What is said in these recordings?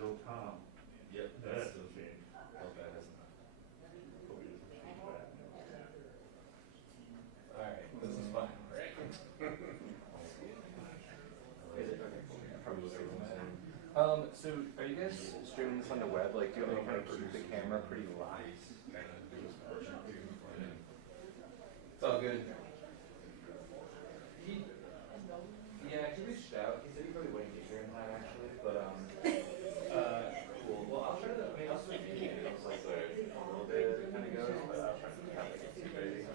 still Tom. Yep, That's that's a shame. hope that isn't. Hope he doesn't feedback. Alright, this is fine. So are you guys streaming this on the web? Like, do you want me to kind of keep the camera pretty live? It's all good. Yeah, he reached out. He said he probably wouldn't get here in time, actually. But cool. Well, I'll try to. I mean, I'll switch videos like a little bit as it kind of goes, but I'll try to have like a few days.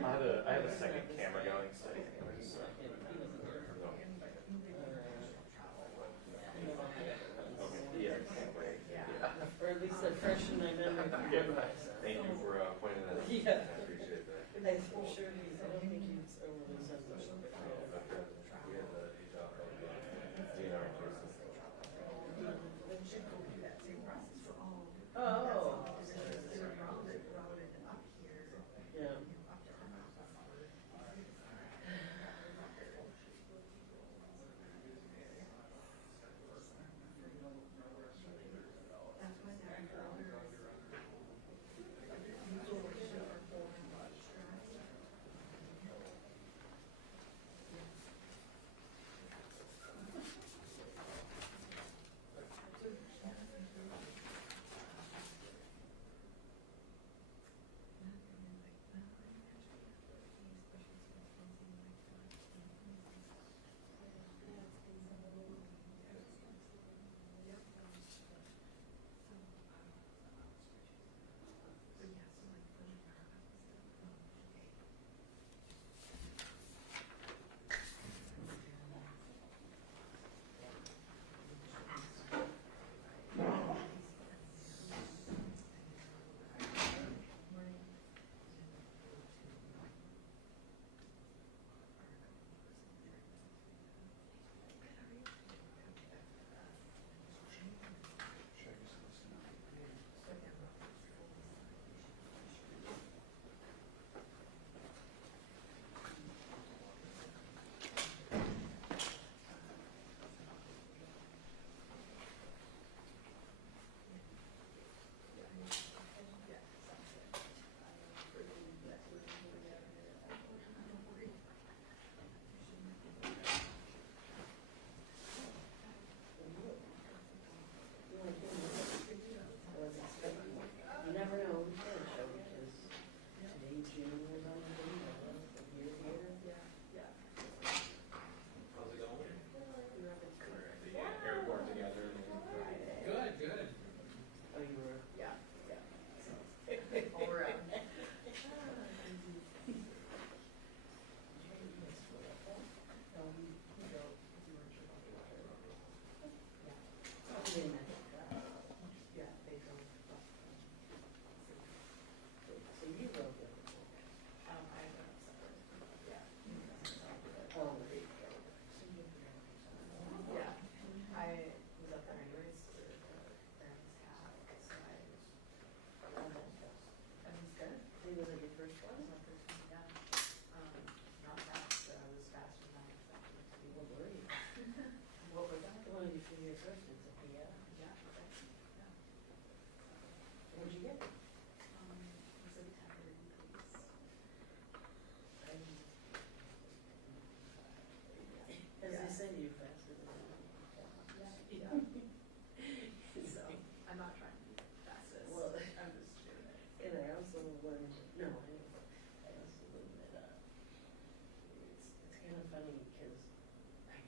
I have a second camera going, so anyways. Yeah, can't wait. Yeah. Or at least a fresh in my memory. Thank you for pointing that out. Yeah. I appreciate that. I'm sure he's, I don't think he's overly sensitive. We had the DNR cases. Oh. Yeah. You never know who's going to show because today June was on the video a year later. How's it going? We were at the airport together. Good, good. Oh, you were? Yeah. All around. Yeah, they drove. So you wrote it. I went up separate. Yeah. Oh, Yeah. I was up there anyways for Aaron's hat, so I was good. he was like your first That was one? my first one, yeah. Not fast, but I was faster than I expected it to be. What were you? What was that? What did you feel your first? It's a Pia. Yeah, exactly. Yeah. What'd you get? It was a temporary piece. As they say, you faster than Yeah. So, I'm not trying to be the fastest. Well, I'm just doing it. And I also learned, no, I also learned that it's kind of funny because I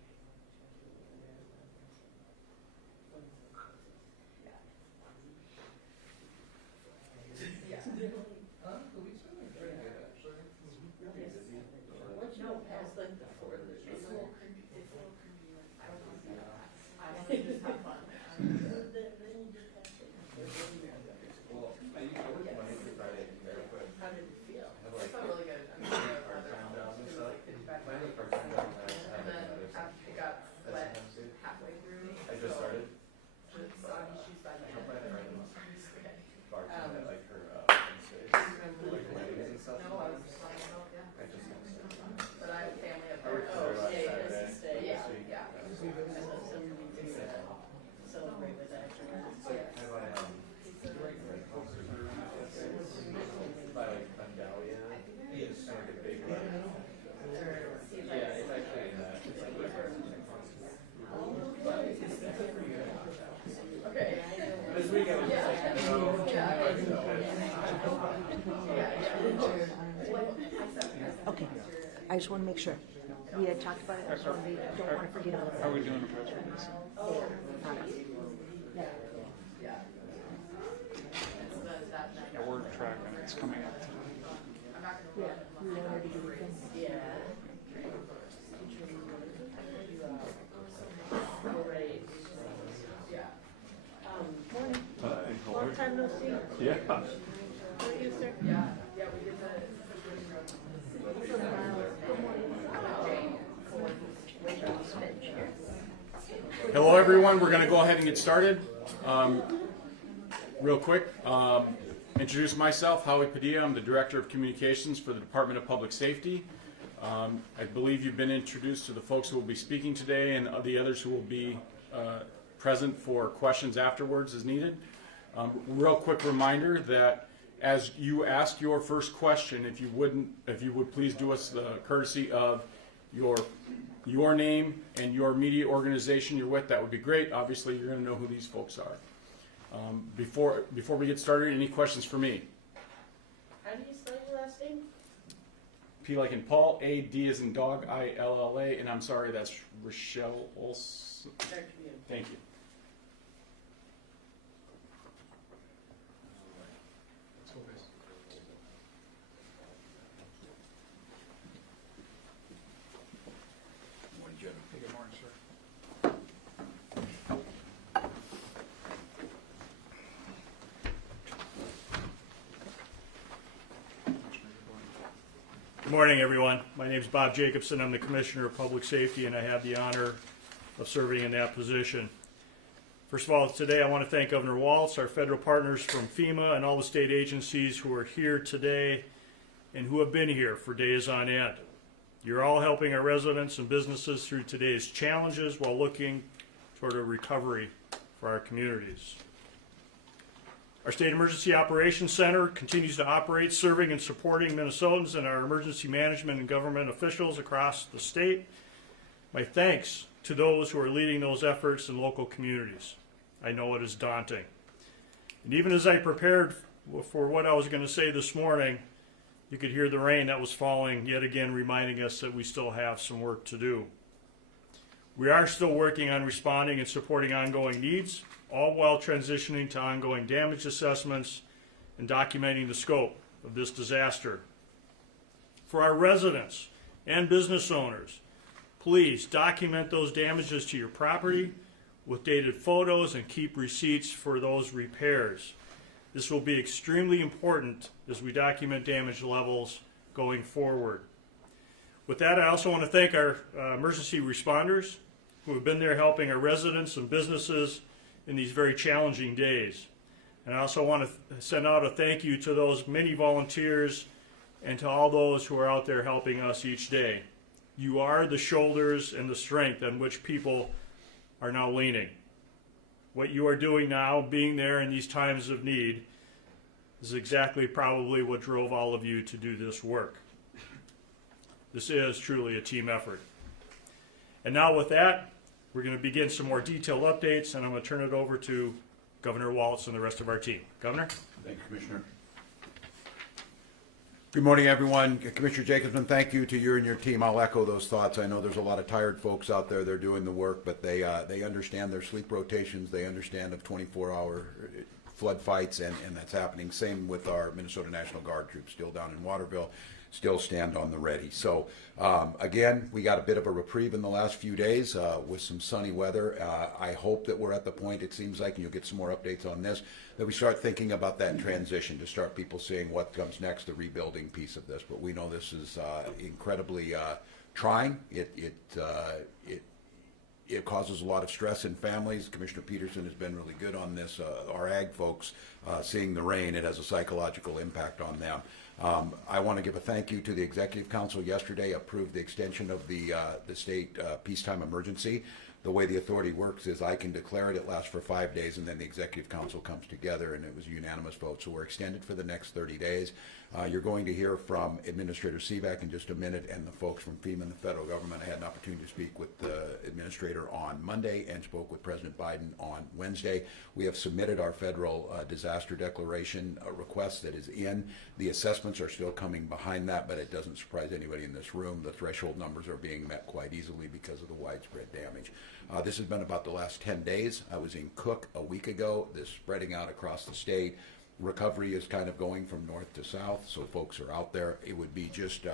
Okay, I just want to make sure. We had talked about it, I just want to be, don't want to forget about it. Are we doing a press release? Not us. Yeah, we're tracking, it's coming up. Yeah, we wanted to get it done. Morning. Long time no see. Yeah. How are you, sir? Hello, everyone. We're going to go ahead and get started. Real quick, introduce myself, Howie Padilla. I'm the Director of Communications for the Department of Public Safety. I believe you've been introduced to the folks who will be speaking today and the others who will be present for questions afterwards as needed. Real quick reminder that as you ask your first question, if you would please do us the courtesy of your name and your media organization you're with, that would be great. Obviously, you're going to know who these folks are. Before we get started, any questions for me? How do you spell your last name? P like in Paul, A, D as in dog, I-L-L-A, and I'm sorry, that's Rochelle Olson. Thank you. Good morning, sir. Good morning, everyone. My name is Bob Jacobson. I'm the Commissioner of Public Safety, and I have the honor of serving in that position. First of all, today I want to thank Governor Walz, our federal partners from FEMA, and all the state agencies who are here today and who have been here for days on end. You're all helping our residents and businesses through today's challenges while looking toward a recovery for our communities. Our State Emergency Operations Center continues to operate, serving and supporting Minnesotans and our emergency management and government officials across the state. My thanks to those who are leading those efforts in local communities. I know it is daunting. And even as I prepared for what I was going to say this morning, you could hear the rain that was falling, yet again reminding us that we still have some work to do. We are still working on responding and supporting ongoing needs, all while transitioning to ongoing damage assessments and documenting the scope of this disaster. For our residents and business owners, please document those damages to your property with dated photos and keep receipts for those repairs. This will be extremely important as we document damage levels going forward. With that, I also want to thank our emergency responders who have been there helping our residents and businesses in these very challenging days. And I also want to send out a thank you to those many volunteers and to all those who are out there helping us each day. You are the shoulders and the strength on which people are now leaning. What you are doing now, being there in these times of need, is exactly probably what drove all of you to do this work. This is truly a team effort. And now with that, we're going to begin some more detailed updates, and I'm going to turn it over to Governor Walz and the rest of our team. Governor? Thank you, Commissioner. Good morning, everyone. Commissioner Jacobson, thank you to you and your team. I'll echo those thoughts. I know there's a lot of tired folks out there. They're doing the work, but they understand their sleep rotations. They understand of 24-hour flood fights, and that's happening. Same with our Minnesota National Guard troops still down in Waterville, still stand on the ready. So again, we got a bit of a reprieve in the last few days with some sunny weather. I hope that we're at the point, it seems like, and you'll get some more updates on this, that we start thinking about that transition, to start people seeing what comes next, the rebuilding piece of this. But we know this is incredibly trying. It causes a lot of stress in families. Commissioner Peterson has been really good on this. Our ag folks, seeing the rain, it has a psychological impact on them. I want to give a thank you to the Executive Council. Yesterday approved the extension of the state peacetime emergency. the way the authority works is I can declare it, it lasts for 5 days, and then the executive council comes together, and it was a unanimous vote. So we're extended for the next 30 days. You're going to hear from Administrator Sivak in just a minute, and the folks from FEMA and the federal government. I had an opportunity to speak with the administrator on Monday and spoke with President Biden on Wednesday. We have submitted our federal disaster declaration request that is in. The assessments are still coming behind that, but it doesn't surprise anybody in this room. The threshold numbers are being met quite easily because of the widespread damage. This has been about the last 10 days. I was in Cook a week ago. This spreading out across the state. Recovery is kind of going from north to south, so folks are out there. It would be just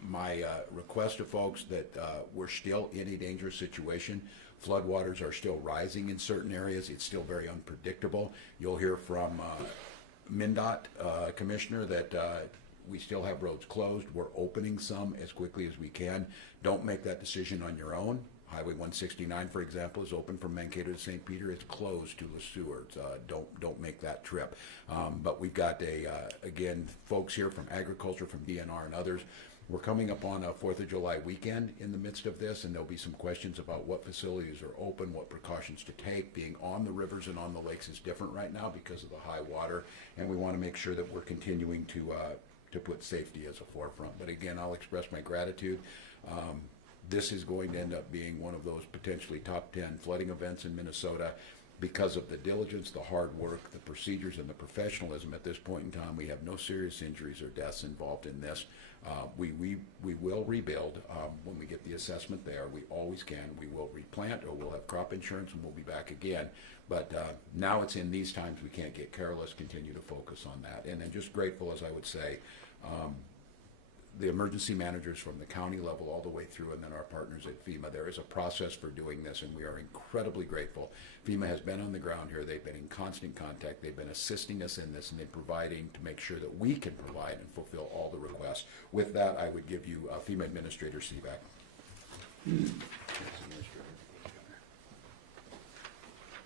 my request to folks that we're still in a dangerous situation. Floodwaters are still rising in certain areas. It's still very unpredictable. You'll hear from MnDOT Commissioner that we still have roads closed. We're opening some as quickly as we can. Don't make that decision on your own. Highway 169, for example, is open from Mankato to St. Peter. It's closed to Le Seward. Don't make that trip. But we've got again, folks here from agriculture, from DNR, and others. We're coming up on a 4th of July weekend in the midst of this, and there'll be some questions about what facilities are open, what precautions to take. Being on the rivers and on the lakes is different right now because of the high water, and we want to make sure that we're continuing to put safety as a forefront. But again, I'll express my gratitude. This is going to end up being one of those potentially top 10 flooding events in Minnesota because of the diligence, the hard work, the procedures, and the professionalism. At this point in time, we have no serious injuries or deaths involved in this. We will rebuild when we get the assessment there. We always can. We will replant, or we'll have crop insurance, and we'll be back again. But now it's in these times we can't get careless, continue to focus on that. And then just grateful, as I would say, the emergency managers from the county level all the way through, and then our partners at FEMA. There is a process for doing this, and we are incredibly grateful. FEMA has been on the ground here. They've been in constant contact. They've been assisting us in this, and they're providing to make sure that we can provide and fulfill all the requests. With that, I would give you FEMA Administrator Sivak.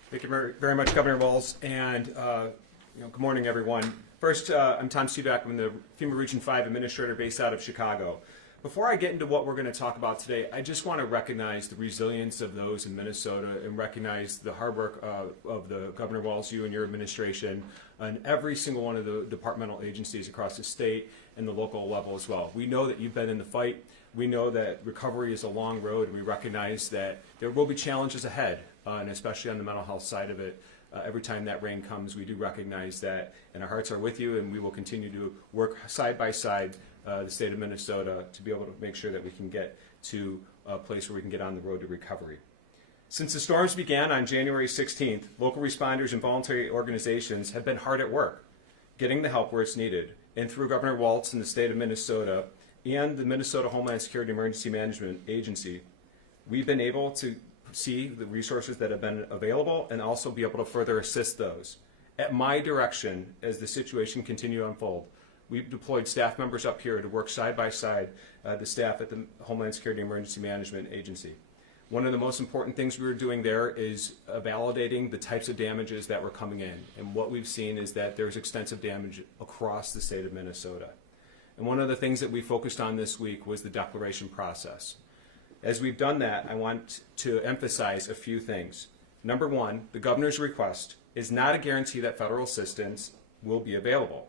Thank you very much, Governor Walz, and good morning, everyone. First, I'm Tom Sivak. I'm the FEMA Region 5 Administrator based out of Chicago. Before I get into what we're going to talk about today, I just want to recognize the resilience of those in Minnesota and recognize the hard work of the Governor Walz, you and your administration, and every single one of the departmental agencies across the state and the local level as well. We know that you've been in the fight. We know that recovery is a long road. We recognize that there will be challenges ahead, and especially on the mental health side of it. Every time that rain comes, we do recognize that, and our hearts are with you, and we will continue to work side by side the state of Minnesota to be able to make sure that we can get to a place where we can get on the road to recovery. Since the storms began on January 16th, local responders and voluntary organizations have been hard at work, getting the help where it's needed. And through Governor Walz and the state of Minnesota and the Minnesota Homeland Security Emergency Management Agency, we've been able to see the resources that have been available and also be able to further assist those. At my direction, as the situation continues to unfold, we've deployed staff members up here to work side by side the staff at the Homeland Security Emergency Management Agency. One of the most important things we were doing there is validating the types of damages that were coming in. And what we've seen is that there's extensive damage across the state of Minnesota. And one of the things that we focused on this week was the declaration process. As we've done that, I want to emphasize a few things. Number one, the governor's request is not a guarantee that federal assistance will be available.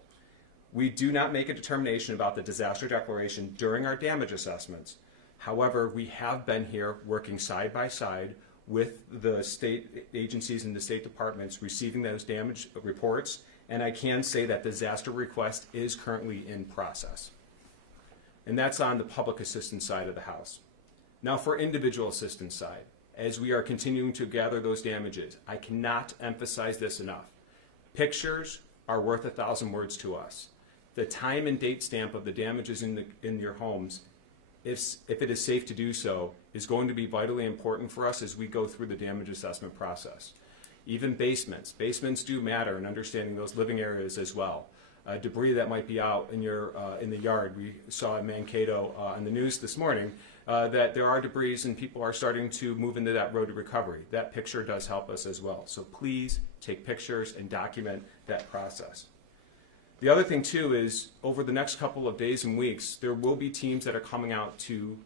We do not make a determination about the disaster declaration during our damage assessments. However, we have been here working side by side with the state agencies and the state departments receiving those damage reports, and I can say that the disaster request is currently in process. And that's on the public assistance side of the house. Now for individual assistance side, as we are continuing to gather those damages, I cannot emphasize this enough. Pictures are worth 1,000 words to us. The time and date stamp of the damages in your homes, if it is safe to do so, is going to be vitally important for us as we go through the damage assessment process. Even basements. Basements do matter in understanding those living areas as well. Debris that might be out in the yard. We saw in Mankato on the news this morning that there are debris and people are starting to move into that road to recovery. That picture does help us as well. So please take pictures and document that process. The other thing too is over the next couple of days and weeks, there will be teams that are coming out to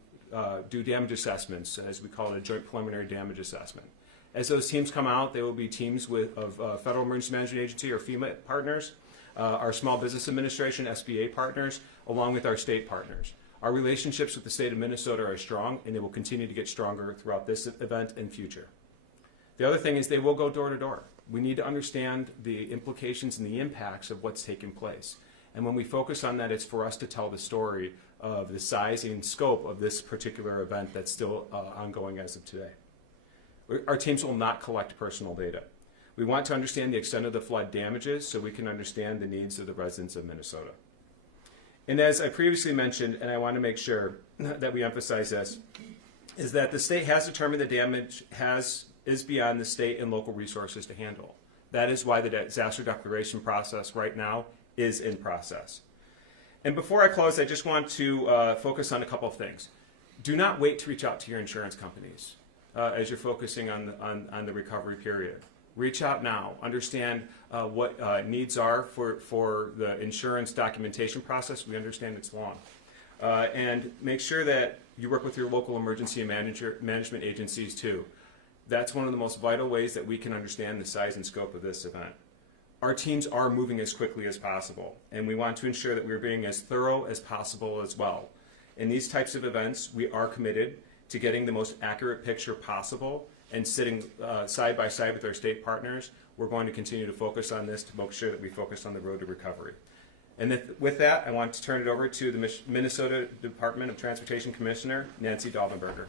do damage assessments, as we call it, a joint preliminary damage assessment. As those teams come out, they will be teams of Federal Emergency Management Agency or FEMA partners, our Small Business Administration, SBA partners, along with our state partners. Our relationships with the state of Minnesota are strong, and they will continue to get stronger throughout this event and future. The other thing is they will go door to door. We need to understand the implications and the impacts of what's taking place. And when we focus on that, it's for us to tell the story of the size and scope of this particular event that's still ongoing as of today. Our teams will not collect personal data. We want to understand the extent of the flood damages so we can understand the needs of the residents of Minnesota. And as I previously mentioned, and I want to make sure that we emphasize this, is that the state has determined the damage is beyond the state and local resources to handle. That is why the disaster declaration process right now is in process. And before I close, I just want to focus on a couple of things. Do not wait to reach out to your insurance companies as you're focusing on the recovery period. Reach out now. Understand what needs are for the insurance documentation process. We understand it's long. And make sure that you work with your local emergency management agencies too. That's one of the most vital ways that we can understand the size and scope of this event. Our teams are moving as quickly as possible, and we want to ensure that we're being as thorough as possible as well. In these types of events, we are committed to getting the most accurate picture possible and sitting side by side with our state partners. We're going to continue to focus on this to make sure that we focus on the road to recovery. And with that, I want to turn it over to the Minnesota Department of Transportation Commissioner, Nancy Daubenberger.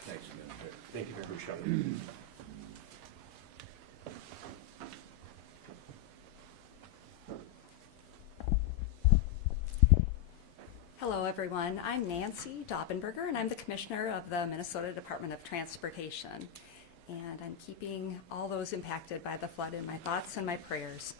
Thanks again. Thank you very much, Governor. Hello, everyone. I'm Nancy Daubenberger, and I'm the Commissioner of the Minnesota Department of Transportation. And I'm keeping all those impacted by the flood in my thoughts and my prayers.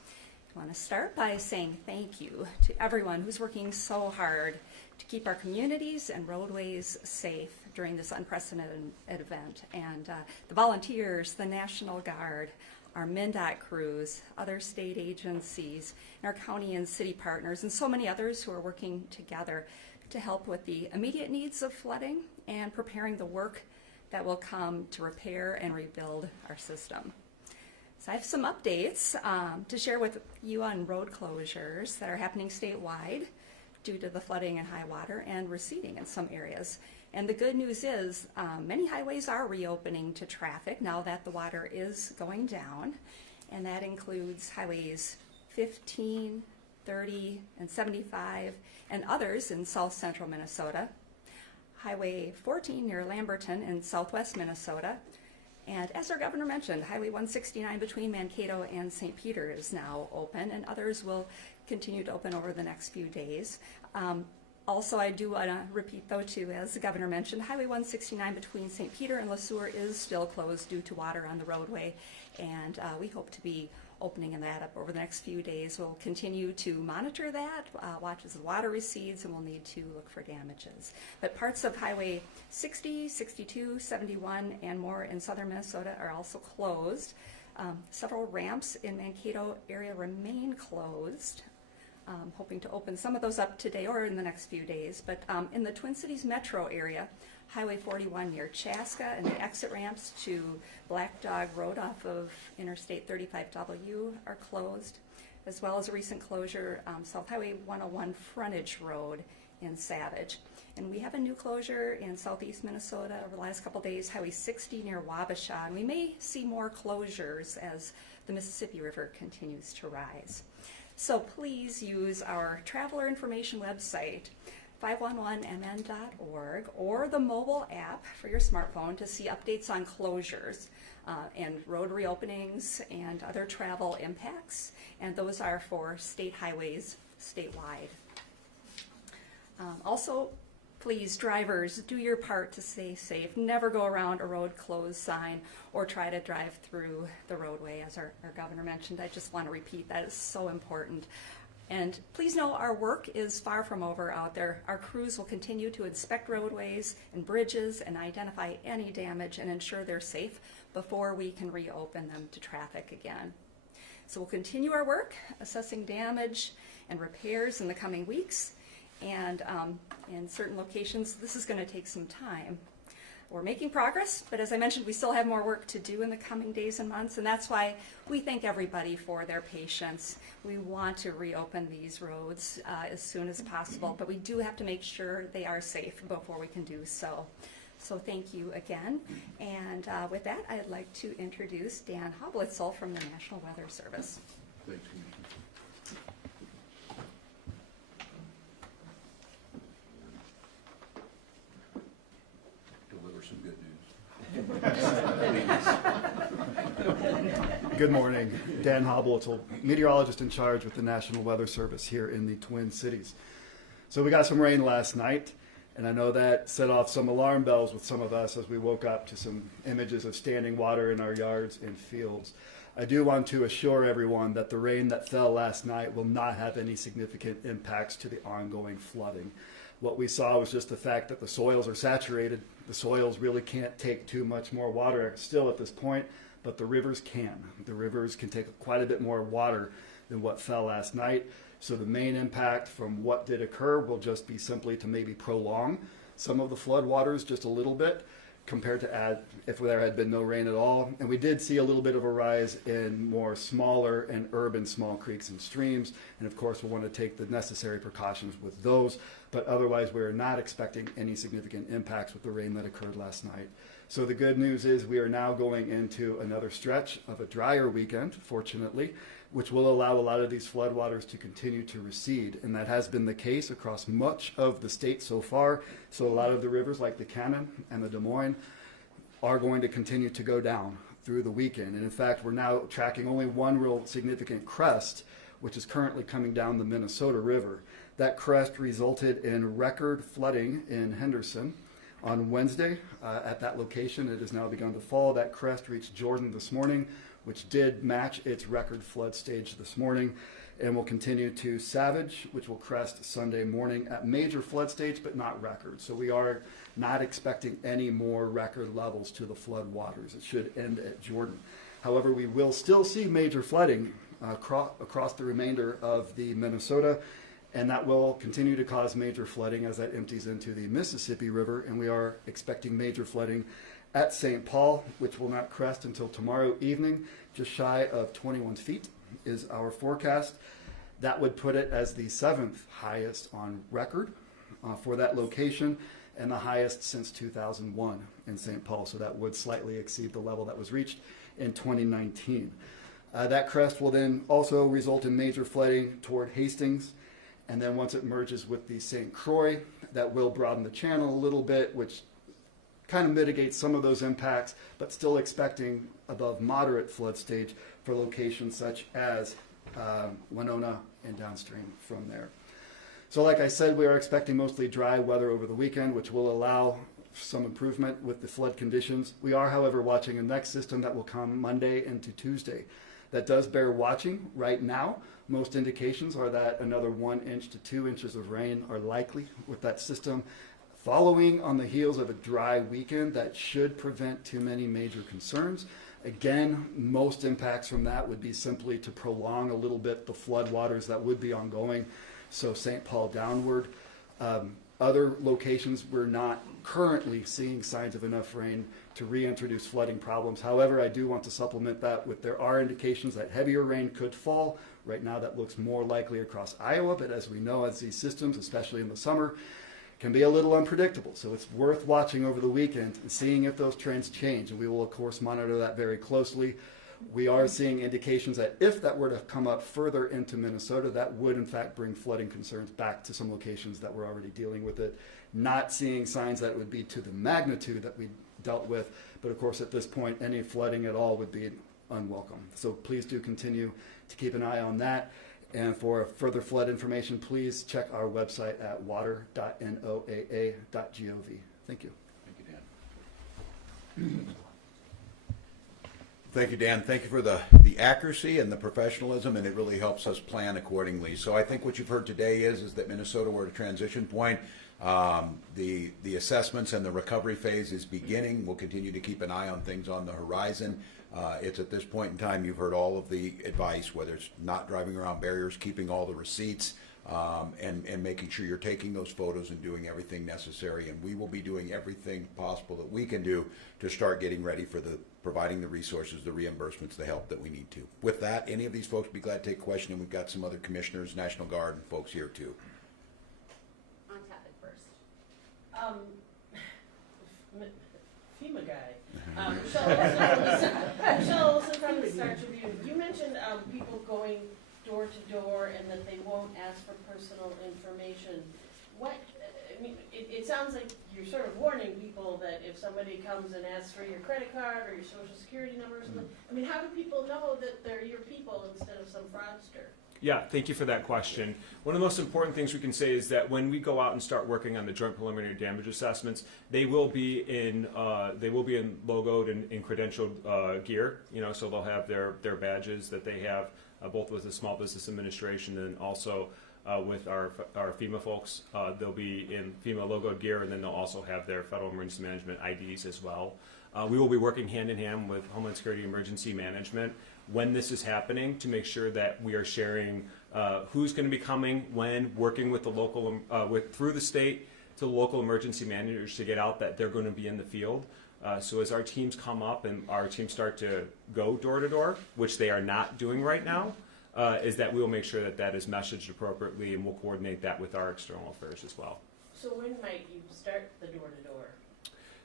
I want to start by saying thank you to everyone who's working so hard to keep our communities and roadways safe during this unprecedented event. And the volunteers, the National Guard, our MnDOT crews, other state agencies, and our county and city partners, and so many others who are working together to help with the immediate needs of flooding and preparing the work that will come to repair and rebuild our system. So I have some updates to share with you on road closures that are happening statewide due to the flooding and high water and receding in some areas. And the good news is many highways are reopening to traffic now that the water is going down, and that includes highways 15, 30, and 75, and others in south central Minnesota, Highway 14 near Lamberton in southwest Minnesota, and as our governor mentioned, Highway 169 between Mankato and St. Peter is now open, and others will continue to open over the next few days. Also, I do want to repeat, though, too, as the governor mentioned, Highway 169 between St. Peter and LeSueur is still closed due to water on the roadway, and we hope to be opening that up over the next few days. We'll continue to monitor that, watch as the water recedes, and we'll need to look for damages. But parts of Highway 60, 62, 71, and more in southern Minnesota are also closed. Several ramps in Mankato area remain closed. Hoping to open some of those up today or in the next few days. But in the Twin Cities metro area, Highway 41 near Chaska and the exit ramps to Black Dog Road off of Interstate 35W are closed, as well as a recent closure, South Highway 101 Frontage Road in Savage. And we have a new closure in southeast Minnesota over the last couple days, Highway 60 near Wabasha. And we may see more closures as the Mississippi River continues to rise. So please use our traveler information website, 511mn.org, or the mobile app for your smartphone to see updates on closures and road reopenings and other travel impacts. And those are for state highways statewide. Also, please, drivers, do your part to stay safe. Never go around a road closed sign or try to drive through the roadway, as our governor mentioned. I just want to repeat that is so important. And please know our work is far from over out there. Our crews will continue to inspect roadways and bridges and identify any damage and ensure they're safe before we can reopen them to traffic again. So we'll continue our work assessing damage and repairs in the coming weeks. And in certain locations, this is going to take some time. We're making progress, but as I mentioned, we still have more work to do in the coming days and months, and that's why we thank everybody for their patience. We want to reopen these roads as soon as possible, but we do have to make sure they are safe before we can do so. So thank you again. And with that, I'd like to introduce Dan Hoblitzel from the National Weather Service. Thanks, Commissioner. Deliver some good news. Good morning. Dan Hoblitzel, meteorologist in charge with the National Weather Service here in the Twin Cities. So we got some rain last night, and I know that set off some alarm bells with some of us as we woke up to some images of standing water in our yards and fields. I do want to assure everyone that the rain that fell last night will not have any significant impacts to the ongoing flooding. What we saw was just the fact that the soils are saturated. The soils really can't take too much more water still at this point, but the rivers can. The rivers can take quite a bit more water than what fell last night. So the main impact from what did occur will just be simply to maybe prolong some of the flood waters just a little bit compared to if there had been no rain at all. And we did see a little bit of a rise in more smaller and urban small creeks and streams. And of course, we'll want to take the necessary precautions with those. But otherwise, we're not expecting any significant impacts with the rain that occurred last night. So the good news is we are now going into another stretch of a drier weekend, fortunately, which will allow a lot of these floodwaters to continue to recede. And that has been the case across much of the state so far. So a lot of the rivers like the Cannon and the Des Moines are going to continue to go down through the weekend. And in fact, we're now tracking only one real significant crest, which is currently coming down the Minnesota River. That crest resulted in record flooding in Henderson on Wednesday. At that location, it has now begun to fall. That crest reached Jordan this morning, which did match its record flood stage this morning, and will continue to Savage, which will crest Sunday morning at major flood stage, but not record. So we are not expecting any more record levels to the flood waters. It should end at Jordan. However, we will still see major flooding across the remainder of the Minnesota, and that will continue to cause major flooding as that empties into the Mississippi River, and we are expecting major flooding at St. Paul, which will not crest until tomorrow evening. Just shy of 21 feet is our forecast. That would put it as the 7th highest on record for that location, and the highest since 2001 in St. Paul. So that would slightly exceed the level that was reached in 2019. That crest will then also result in major flooding toward Hastings, and then once it merges with the St. Croix, that will broaden the channel a little bit, which kind of mitigates some of those impacts, but still expecting above moderate flood stage for locations such as Winona and downstream from there. So like I said, we are expecting mostly dry weather over the weekend, which will allow some improvement with the flood conditions. We are, however, watching a next system that will come Monday into Tuesday. That does bear watching right now. Most indications are that another 1 inch to 2 inches of rain are likely with that system. Following on the heels of a dry weekend, that should prevent too many major concerns. Again, most impacts from that would be simply to prolong a little bit the flood waters that would be ongoing, so St. Paul downward. Other locations, we're not currently seeing signs of enough rain to reintroduce flooding problems. However, I do want to supplement that with there are indications that heavier rain could fall. Right now that looks more likely across Iowa, but as we know, as these systems, especially in the summer, can be a little unpredictable. So it's worth watching over the weekend and seeing if those trends change. And we will, of course, monitor that very closely. We are seeing indications that if that were to come up further into Minnesota, that would, in fact, bring flooding concerns back to some locations that were already dealing with it. Not seeing signs that it would be to the magnitude that we dealt with. But, of course, at this point, any flooding at all would be unwelcome. So please do continue to keep an eye on that. And for further flood information, please check our website at water.noaa.gov. Thank you. Thank you, Dan. Thank you, Dan. Thank you for the accuracy and the professionalism, and it really helps us plan accordingly. So I think what you've heard today is that Minnesota, we're at a transition point. The assessments and the recovery phase is beginning. We'll continue to keep an eye on things on the horizon. It's at this point in time, you've heard all of the advice, whether it's not driving around barriers, keeping all the receipts, and making sure you're taking those photos and doing everything necessary. And we will be doing everything possible that we can do to start getting ready for providing the resources, the reimbursements, the help that we need to. With that, any of these folks would be glad to take a question, and we've got some other commissioners, National Guard, and folks here too. On topic first. FEMA guy. Michelle Olson from the Star Tribune. You mentioned people going door to door and that they won't ask for personal information. What, I mean, it sounds like you're sort of warning people that if somebody comes and asks for your credit card or your social security number or something, I mean, how do people know that they're your people instead of some fraudster? Yeah, thank you for that question. One of the most important things we can say is that when we go out and start working on the joint preliminary damage assessments, they will be in logoed and credentialed gear. You know, so they'll have their badges that they have both with the Small Business Administration and also with our FEMA folks. They'll be in FEMA logoed gear, and then they'll also have their Federal Emergency Management IDs as well. We will be working hand in hand with Homeland Security Emergency Management when this is happening to make sure that we are sharing who's going to be coming, when, working with the local, through the state to the local emergency managers to get out that they're going to be in the field. So as our teams come up and our teams start to go door to door, which they are not doing right now, is that we will make sure that that is messaged appropriately, and we'll coordinate that with our external affairs as well. So when might you start the door to door?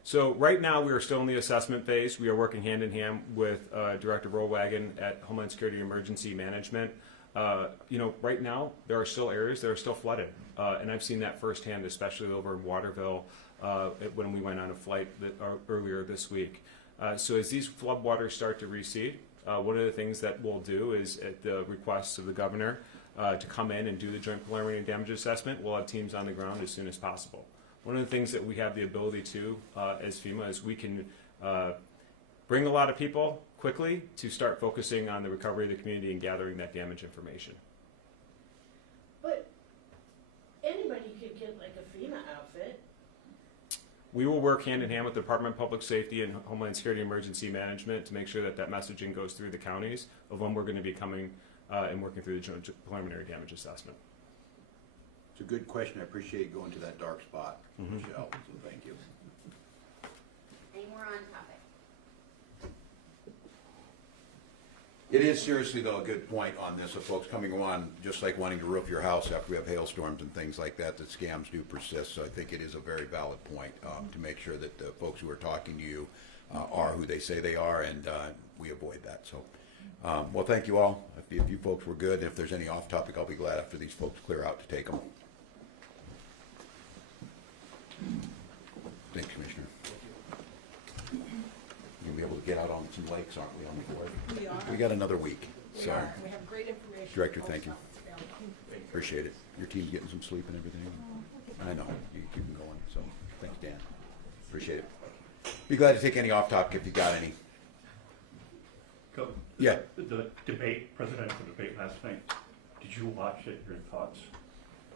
So right now we are still in the assessment phase. We are working hand in hand with Director Rollwagon at Homeland Security Emergency Management. You know, right now there are still areas that are still flooded, and I've seen that firsthand, especially over in Waterville when we went on a flight earlier this week. So as these floodwaters start to recede, one of the things that we'll do is, at the request of the governor, to come in and do the joint preliminary damage assessment. We'll have teams on the ground as soon as possible. One of the things that we have the ability to, as FEMA, is we can bring a lot of people quickly to start focusing on the recovery of the community and gathering that damage information. But anybody could get like a FEMA outfit. We will work hand in hand with the Department of Public Safety and Homeland Security Emergency Management to make sure that that messaging goes through the counties of when we're going to be coming and working through the joint preliminary damage assessment. It's a good question. I appreciate you going to that dark spot, Michelle, so thank you. Any more on topic? It is seriously, though, a good point on this of folks coming on, just like wanting to roof your house after we have hailstorms and things like that, that scams do persist. So I think it is a very valid point to make sure that the folks who are talking to you are who they say they are, and we avoid that. So, well, thank you all. If you folks were good, and if there's any off topic, I'll be glad after these folks clear out to take them. Thanks, Commissioner. You'll be able to get out on some lakes, aren't we, on the board? We are. We got another week. We So, are. We have great information. Director, thank you. Appreciate it. Your team's getting some sleep and everything. I know. You keep them going. So, thanks, Dan. Appreciate it. Be glad to take any off topic if you got any. Yeah. The debate, presidential debate last night, did you watch it? Your thoughts?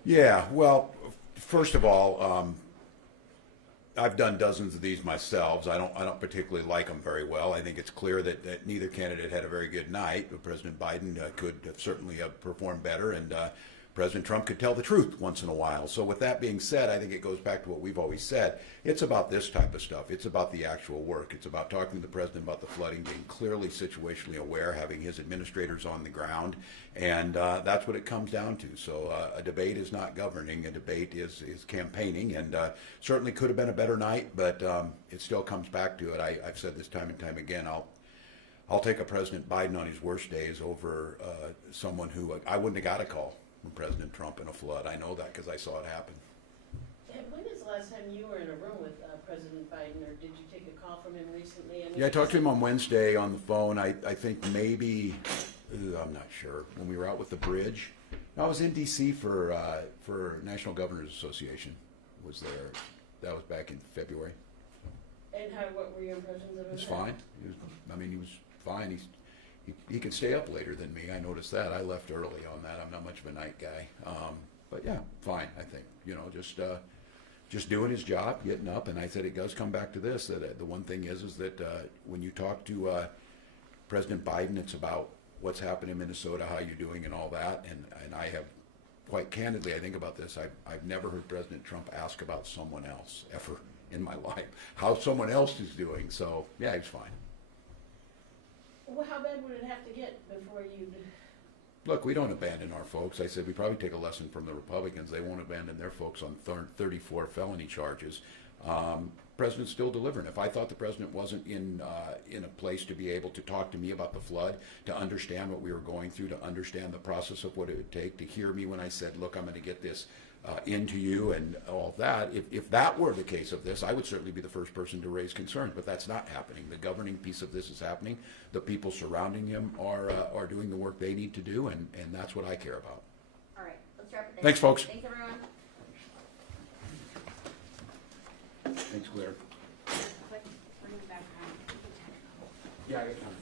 Yeah, well, first of all, I've done dozens of these myself. I don't particularly like them very well. I think it's clear that neither candidate had a very good night. But President Biden could have certainly have performed better, and President Trump could tell the truth once in a while. So with that being said, I think it goes back to what we've always said. It's about this type of stuff. It's about the actual work. It's about talking to the president about the flooding, being clearly situationally aware, having his administrators on the ground, and that's what it comes down to. So a debate is not governing. A debate is campaigning, and certainly could have been a better night, but it still comes back to it. I've said this time and time again. I'll take a President Biden on his worst days over someone who I wouldn't have got a call from President Trump in a flood. I know that because I saw it happen. And when is the last time you were in a room with President Biden, or did you take a call from him recently? I mean, Yeah, I talked to him on Wednesday on the phone. I think maybe, I'm not sure, when we were out with the bridge. I was in D.C. for National Governors Association. Was there? That was back in February. And what were your impressions of him? He was fine. He was fine. He could stay up later than me. I noticed that. I left early on that. I'm not much of a night guy. But yeah, fine, I think. You know, just doing his job, getting up. And I said it does come back to this, that the one thing is that when you talk to President Biden, it's about what's happening in Minnesota, how you're doing and all that. And I have quite candidly, I think about this, I've never heard President Trump ask about someone else ever in my life, how someone else is doing. So, yeah, he's fine. Well, how bad would it have to get before you'd? Look, we don't abandon our folks. I said we probably take a lesson from the Republicans. They won't abandon their folks on 34 felony charges. President's still delivering. If I thought the president wasn't in a place to be able to talk to me about the flood, to understand what we were going through, to understand the process of what it would take, to hear me when I said, look, I'm going to get this into you and all that, if that were the case of this, I would certainly be the first person to raise concerns, but that's not happening. The governing piece of this is happening. The people surrounding him are doing the work they need to do, and that's what I care about. All right, let's wrap it there. Thanks, folks. Thanks, everyone. Thanks, Claire. Bring it back around. Yeah, I got time.